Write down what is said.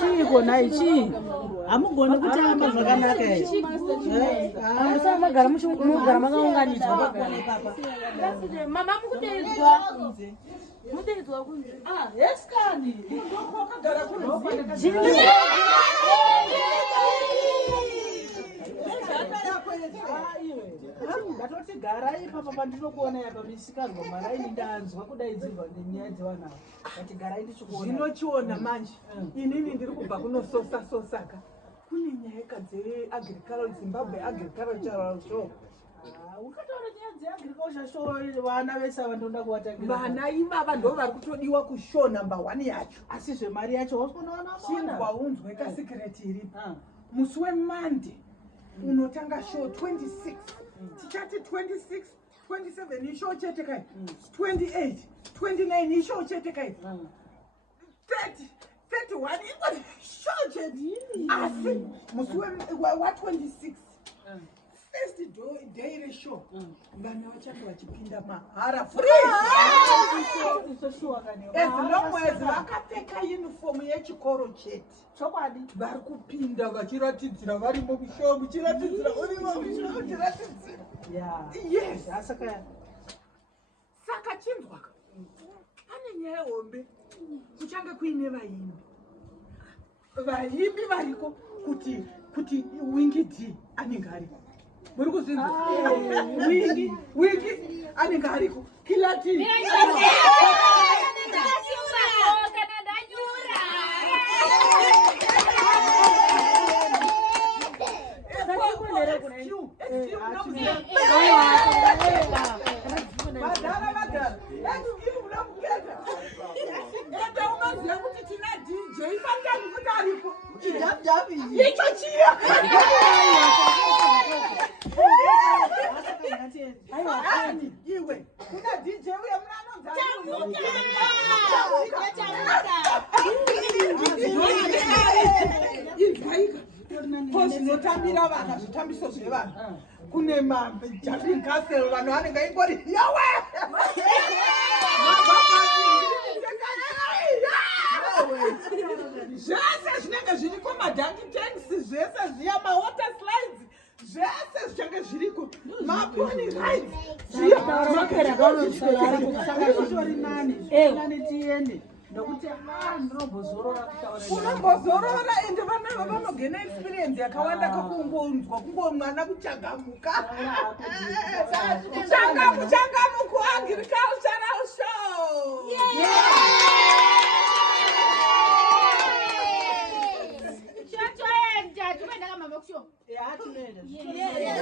Chiko naichi amugone kutamba zvakanaka ichi amusamagara mugara makaunganidzwa papa mama mukudedzwa mudedzwa kunze yes kani ndokagara kunze ndatoti garai papa pandinokuona yapa misikanzwa maraini ndanzwa kudaidzirwa nenyaya dzevanavo kuti garai ndichikuona zvinochiona manje inini ndiri kubva kunososaka kune nyaya dzeagricultural Zimbabwe agricultural show ukataura nyaya dzeagriculture show vana vese vandoda kuvatangira vana ivava ndo vari kutodiwa kushow number 1 yacho asi zvemari yacho wasikuona chingwa unzwe kasikireti iripo musi weMonday unotanga show 26 tichati 26 27 ishow chete kai 28 29 ishow chete kai 30 31 iko show chete asi musi wa 26 first day reshow vana vachati vachipinda mahara free as long as vakapfeka uniform yechikoro chete chokwadi vari kupinda vachiratidzira varimo kushow muchiratidzira urimo kushow muchiratidzira yes saka chinzwaka pane nyaya hombe kuchange kuine vaimbi variko kuti wingi D anenge ariko muri kuzinzwa wingi anenge ariko kilati iwe kuna DJ uya zvinotambira vana zvitambiso zvevana kune majabbing castle vanhu vanenge ingori yawe zvese zvinenge zviriko madhanki tanks zvese zviya mawater slides zvese zvichange zviriko maponi rides tiende nokuti unombozorora ende vana vanogena experience yakawanda kakungonzwa kungomwana kuchagamuka changamuku agricultural show chachoenda tumeenda kama makusho